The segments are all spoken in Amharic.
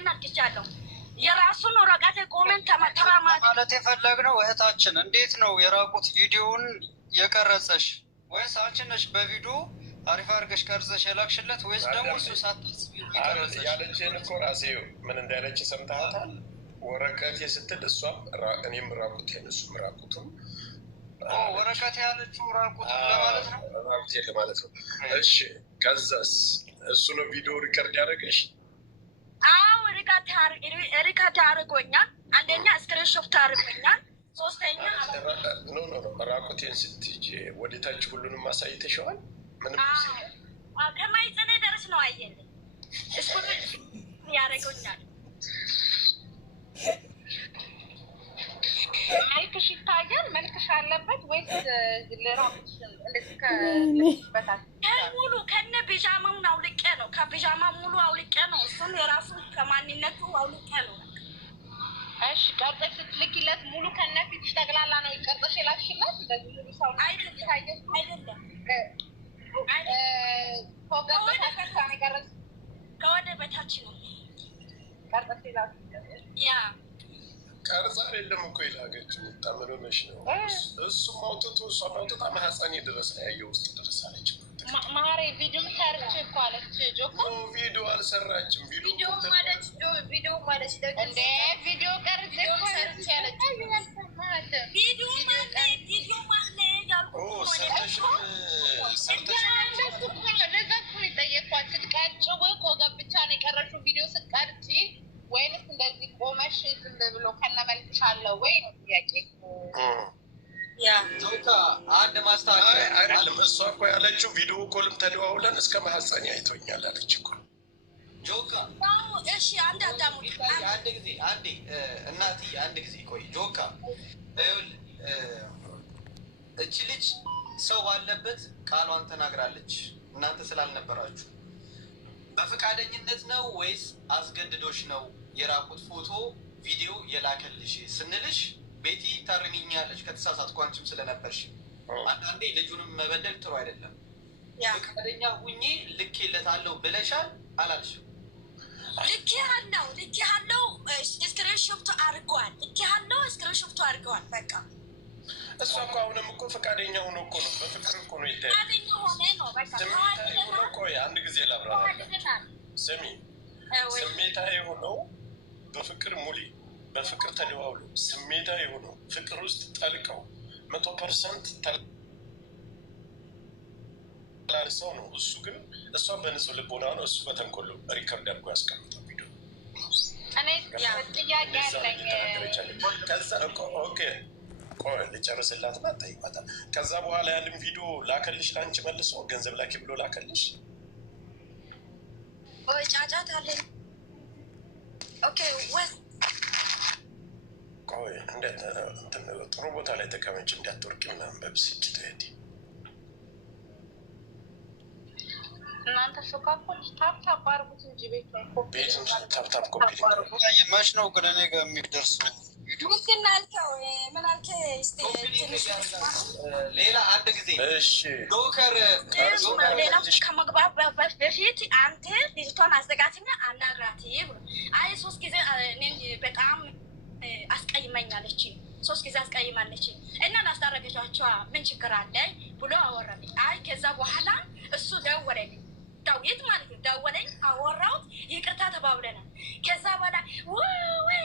ኮሜንት አድርቻለሁ። የራሱን ወረቀት ኮሜንት ተራማ ማለት የፈለግነው እህታችን እንዴት ነው የራቁት ቪዲዮውን የቀረጸሽ? ወይስ አንቺ ነሽ በቪዲዮ አሪፍ አድርገሽ ቀርጸሽ የላክሽለት? ወይስ ደግሞ እሱ ሳታስቢ የቀረጸሽ? ያለችን እኮ ራሴ ምን እንዳለች ሰምተሃታል? ወረቀቴ ስትል እሷም እኔም ራቁቴን እሱም ራቁቱም ወረቀት ያለችው ራቁቱን ለማለት ነው። ራቁቴን ለማለት ነው። እሺ ከዛስ እሱ ነው ቪዲዮ ሪከርድ ያደረገሽ? አዎ ሪከርድ አድርጎኛል። አንደኛ ስክሪንሾት አድርጎኛል። ሶስተኛ ራቁቴን ስትይ ወደታች ሁሉንም አሳይተሽዋል? ምንም ከማይጸነ ደረስ ነው አየልኝ እሱ ያደርጎኛል። መልክሽ ይታያል? መልክሽ አለበት ወይስ ለራቁትሽ እንደዚህ ሙሉ ከነ ቢጃማው አውልቄ ነው? ከቢጃማ ሙሉ አውልቄ ነው። እሱን የራሱ ከማንነቱ አውልቄ ነው። እሺ ቀርጸሽ ስትልኪለት ሙሉ ከነ ፊትሽ ጠቅላላ ነው ቀርጸሽ የላክሽለት? እንደዚህ ሙሉ ሰው አይደለም። ከወደ በታች ነው ቀርጸሽ የላክሽለት። ያ ቀርጻ አይደለም እኮ የላከችው። ታምኖነሽ ነው። እሱም አውጥቶ እሷም አውጥታ ማህፀኔ ድረስ ነው ያየው ውስጥ ድረስ አለች። ማሬ ቪዲዮ ሰርች እኮ አለች። ጆኮ ቪዲዮ አልሰራችም። ቪዲዮ ማለት እንደ ቪዲዮ ቀርጽ እኮ ሰርች ያለች ቪዲዮ ማለት ያልኩ ጠየኳት። ስትቀርጭ ወይ ኮገብ ብቻ ነው የቀረሽው ቪዲዮ ስትቀርጪ ወይንስ እንደዚህ ቆመሽ ዝም ብሎ ከነመልክሽ አለው ወይ ነው ጥያቄ። ያ ጆካ አንድ ማስተካከያ አይደለም። እሷ እኮ ያለችው ቪዲዮ ኮልም ተደዋውለን እስከ ማህፀኔ አይቶኛል አለች እኮ ጆካ። እሺ አንድ አዳሙ አንድ ጊዜ አንዴ እናትዬ አንድ ጊዜ ቆይ ጆካ። እቺ ልጅ ሰው ባለበት ቃሏን ተናግራለች። እናንተ ስላልነበራችሁ በፈቃደኝነት ነው ወይስ አስገድዶሽ ነው የራቁት ፎቶ ቪዲዮ የላከልሽ ስንልሽ ቤቲ ታርሚኛለች ከተሳሳትኩ አንቺም ስለነበርሽ። አንዳንዴ ልጁንም መበደል ጥሩ አይደለም። ፈቃደኛ ሁኜ ልኬለታለሁ ብለሻል አላልሽም? ልኬያለሁ ስክሪንሾት አድርገዋል። ስክሪንሾት አድርገዋል። በቃ እሷ እኮ አሁንም እኮ ፈቃደኛ ሆኖ እኮ ነው በፍቅር እኮ ነው ይታያል። ስሜታዊ ሆኖ ቆይ አንድ ጊዜ ላብራራ። ስሚ ስሜታዊ ሆነው በፍቅር ሙሉ በፍቅር ተደዋውሉ ስሜታዊ ሆነው ፍቅር ውስጥ ጠልቀው 100% ተላልሰው ነው። እሱ ግን እሷ በንጹህ ልቦና ነው፣ እሱ በተንኮል ሪከርድ አድርጎ ያስቀምጠው ቪዲዮ። እኔ ጥያቄ ያለኝ ከዛ ኦኬ ቆይ ልጨርስላት እና ጠይቃታል። ከዛ በኋላ ያንን ቪዲዮ ላከልሽ ለአንቺ መልሶ ገንዘብ ላኪ ብሎ ላከልሽ? ወይ ጫጫት አለ። ኦኬ ወስ ቆይ እንዴት ጥሩ ቦታ ላይ ተቀመጭ እንዳትወርቂ ምናምን በብስጭት ሄዲ። እናንተ ሾካኮች ታፕታፕ አድርጉት እንጂ ቤት ታፕታፕ ኮፒ መች ነው ግን እኔ ጋር የሚደርሰው? ምንድን አልከው? ምን አልከኝ? ሌላ አንድ ጊዜ ዶከር ሌላ ከመግባት በፊት አንተ ልጅቷን አዘጋጅና አናግራት ብሎ አይ 3 ጊዜ እኔን በጣም አስቀይመኛለች። 3 ጊዜ አስቀይማለች እና ላስታረቀቻቸዋ ምን ችግር አለ ብሎ አወራኝ። አይ ከዛ በኋላ እሱ ደወለኝ፣ ዳዊት ማለት ነው። ደወለኝ፣ አወራሁት፣ ይቅርታ ተባብለናል። ከዛ በኋላ ወይ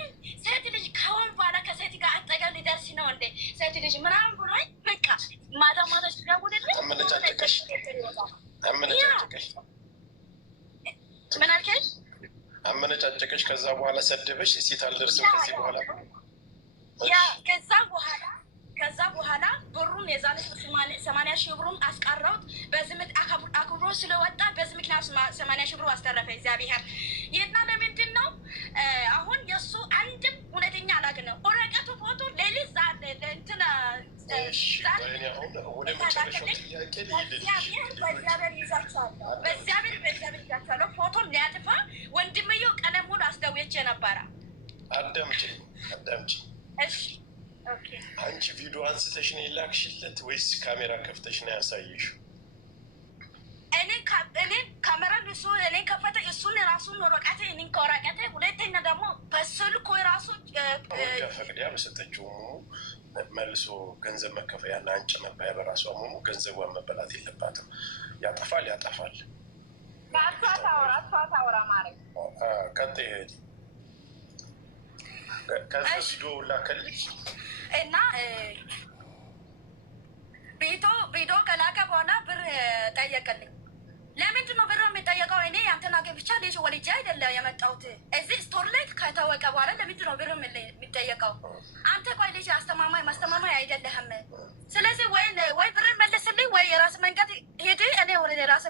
ሴት ልጅ ከሆን በኋላ ከሴት ጋር አጠገብ ሊደርስ ነው እንዴ ሴት ልጅ ምናምን ብሎኝ በቃ ማታ ማታ ሲደውልልኝ አመነጫጨቀሽ። ምን አልከኝ? አመነጫጨቀሽ። ከዛ በኋላ ሰደበሽ። ሴት አልደርስም ከዚህ በኋላ ያ ከዛ በኋላ ብሩን የዛኔ 80,000 ብሩን አስቀረውት። በዚህ አክብሮ ስለወጣ በዚህ ምክንያት 80,000 ብሩ አስተረፈ እግዚአብሔር። ይህና ለምንድን ነው አሁን የእሱ አንድም እውነተኛ አላገኘም። ወረቀቱ ፎቶ ሌሊት ዛለ እንትና በእግዚአብሔር ይዛቸዋለሁ። ፎቶን ሊያጥፋ ወንድምየው ቀለም ሙሉ አስደውቼ ነበረ። አዳምጪ እሺ አንቺ ቪዲዮ አንስተሽ ነው የላክሽለት ወይስ ካሜራ ከፍተሽ ነው ያሳየሽው? እኔ ካሜራ እኔ ከፈተ እሱን ራሱን ወረቀቴ እኔን ከወረቀቴ ሁለተኛ ፈቅዲያ በሰጠችው መልሶ ገንዘብ መከፈያና አንጭ መባያ በራሷ ገንዘቧን መበላት የለባትም። ያጠፋል። ታወራ ማለት ቀጥይ ከዛ ቪዲዮ ላከልሽ እና ቪዲዮ ከላከ በኋላ ብር ጠየቀልኝ። ለምንድን ነው ብር የሚጠየቀው? እኔ ያንተን አገብቻ ልጅ ወልጄ አይደለም የመጣሁት። እዚህ ስቶር ላይ ከታወቀ በኋላ ለምንድን ነው ብር የሚጠየቀው? አንተ ቆይ ልጅ ማስተማማኝ አይደለህም። ስለዚህ ወይ ብር መለስልኝ ወይ የራስ መንገድ ሄድ፣ እኔ ወደ የራስ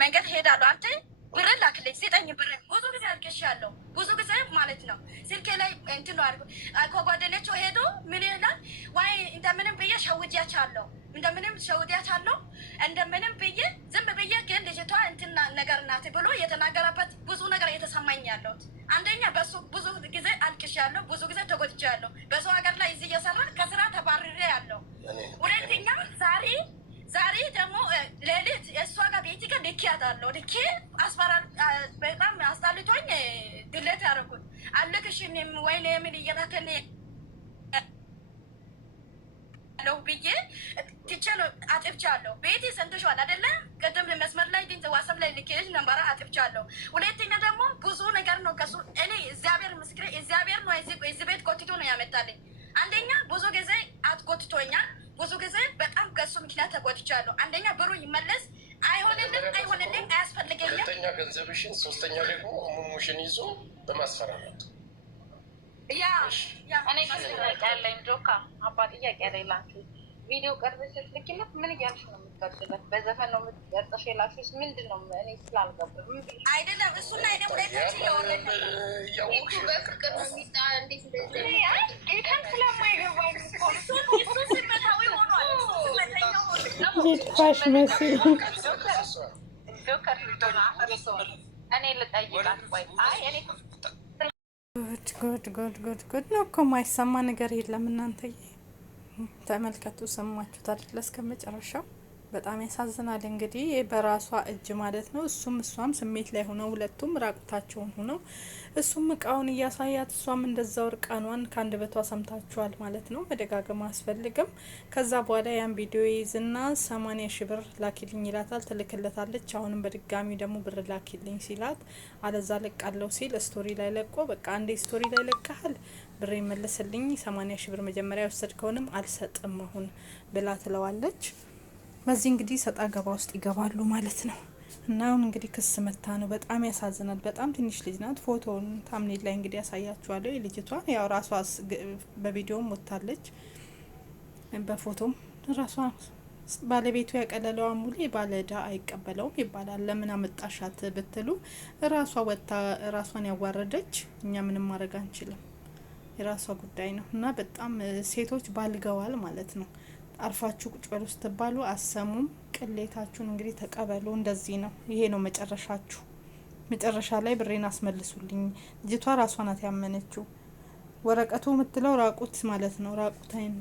መንገድ ሄዳለሁ። አንተ ብር ላክልኝ፣ ስጠኝ ብር። ብዙ ጊዜ አልቅሻለሁ፣ ብዙ ጊዜ ማለት ነው። ስልኬ ላይ እንትን አድርጎ ከጓደኞቹ ሄዶ ምን ይላል? ወይ እንደምንም ብዬ ሸውጃቻለሁ፣ እንደምንም ብዬ ዝም ብዬ ግን ልጅቷ እንትን ነገር ናት ብሎ የተናገረበት ብዙ ነገር እየተሰማኝ ያለሁት። አንደኛ በሱ ብዙ ጊዜ አልቅሻለሁ፣ ብዙ ጊዜ ተጎድቻለሁ። በሰው ሀገር ላይ እዚህ እየሰራ ከስራ ተባርሬ ያለው። ሁለተኛ ዛሬ ደግሞ ሌሊት የእሷ ጋር ቤት ጋር ልኬ ያዳለሁ ልኬ በጣም አስጣልቶኝ ድሌት ያደረጉት አልክሽንም ወይ የሚል እየላከን ነው ብዬ ትቼ ነው አጥፍቻለሁ። ቤቴ ሰንተሽዋል አይደለ? ቅድም መስመር ላይ ዋትስአፕ ላይ ልኬሽ ነበር፣ አጥፍቻለሁ። ሁለተኛ ደግሞ ብዙ ነገር ነው ከሱ እኔ እግዚአብሔር ምስክሬ፣ እግዚአብሔር ነው እዚህ ቤት ጎትቶ ነው ያመጣልኝ። አንደኛ ብዙ ጊዜ አትጎትቶኛል፣ ብዙ ጊዜ በጣም ከሱ ምክንያት ተጎትቻለሁ። አንደኛ ብሩ ይመለስ አይሆንልም፣ አያስፈልገኝም። ሁለተኛ ገንዘብሽን፣ ሶስተኛ ደግሞ ሙሙሽን ይዞ በማስፈራራት እኔ ጥያቄ ያለኝ ጆካ አባ ጥያቄ ያለላችሁ ቪዲዮ ቀርበሽ ስትልኪለት ምን እያልሽ ነው የምትቀርጽለት? በዘፈን ነው የምትቀርጽሽ የላችሁስ? ምንድን ነው? እኔ ስላልገባኝ አይደለም። እሱና አይደለም ሁለታችን እያወራን በፍቅር ነው ሚጣ እንዴት እንደዚህ ጌታን ስለማይገባኝ እሱ ስሜታዊ ሆኗል። ይጥፋሽ መሲ ጆከር እኔ ልጠይቃት ወይ? አይ እኔ ጉድ ነው እኮ የማይሰማ ነገር የለም። እናንተዬ ተመልከቱ፣ ሰማችሁት አይደለ? እስከ መጨረሻው በጣም ያሳዝናል። እንግዲህ በራሷ እጅ ማለት ነው። እሷም ስሜት ላይ ሆነው ሁለቱም ራቁታቸውን ሆነው እሱም እቃውን እያሳያት እሷም እንደዛው እርቃኗን ከአንድ በቷ ሰምታችኋል ማለት ነው። መደጋገም አያስፈልግም። ከዛ በኋላ ያን ቪዲዮ ይዝና 80 ሺህ ብር ላኪልኝ ይላታል። ትልክለታለች። አሁንም በድጋሚ ደግሞ ብር ላኪልኝ ሲላት አለዛ ለቃለው ሲል ስቶሪ ላይ ለቆ በቃ አንዴ ስቶሪ ላይ ለቃል ብር ይመለስልኝ 80 ሺህ ብር መጀመሪያ ወሰድከውንም አልሰጥም አሁን ብላ ትለዋለች። በዚህ እንግዲህ ሰጣ ገባ ውስጥ ይገባሉ ማለት ነው። እና አሁን እንግዲህ ክስ መታ ነው። በጣም ያሳዝናል። በጣም ትንሽ ልጅ ናት። ፎቶውን ታምኔል ላይ እንግዲህ ያሳያችኋለሁ። የልጅቷን ያው ራሷ በቪዲዮም ወጥታለች፣ በፎቶም ራሷ ባለቤቱ ያቀለለው አሙሌ ባለዳ አይቀበለውም ይባላል። ለምን አመጣሻት ብትሉ ራሷ ወጥታ ራሷን ያዋረደች፣ እኛ ምንም ማድረግ አንችልም። የራሷ ጉዳይ ነው። እና በጣም ሴቶች ባልገዋል ማለት ነው። አርፋችሁ ቁጭ በሉ ስትባሉ አሰሙም። ቅሌታችሁን እንግዲህ ተቀበሉ። እንደዚህ ነው። ይሄ ነው መጨረሻችሁ። መጨረሻ ላይ ብሬን አስመልሱልኝ። ልጅቷ ራሷ ናት ያመነችው። ወረቀቱ የምትለው ራቁት ማለት ነው። ራቁታይን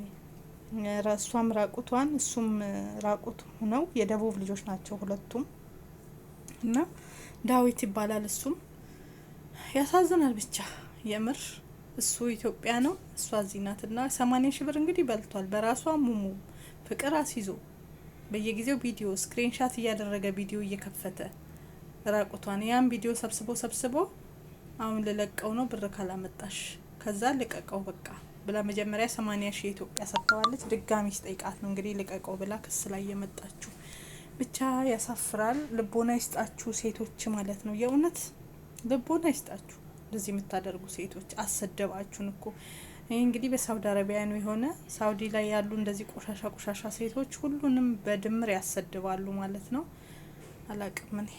እሷም ራቁቷን እሱም ራቁት ሆነው የደቡብ ልጆች ናቸው ሁለቱም። እና ዳዊት ይባላል እሱም። ያሳዝናል ብቻ የምር። እሱ ኢትዮጵያ ነው፣ እሷ እዚህ ናት። እና 80 ሺህ ብር እንግዲህ በልቷል። በራሷ ሙሙ ፍቅር አስይዞ በየጊዜው ቪዲዮ ስክሪንሻት እያደረገ ቪዲዮ እየከፈተ ራቁቷን ያን ቪዲዮ ሰብስቦ አሁን ልለቀው ነው ብር ካላመጣሽ ከዛ ልቀቀው በቃ ብላ መጀመሪያ 80 ሺህ ኢትዮጵያ ሰጥተዋለች። ድጋሚ ስጠይቃት ነው እንግዲህ ልቀቀው ብላ ክስ ላይ የመጣችሁ። ብቻ ያሳፍራል። ልቦና ይስጣችሁ ሴቶች ማለት ነው። የእውነት ልቦና ይስጣችሁ። እንደዚህ የምታደርጉ ሴቶች አሰደባችሁን እኮ። ይህ እንግዲህ በሳውዲ አረቢያ ነው የሆነ። ሳውዲ ላይ ያሉ እንደዚህ ቆሻሻ ሴቶች ሁሉንም በድምር ያሰድባሉ ማለት ነው። አላቅም እኔ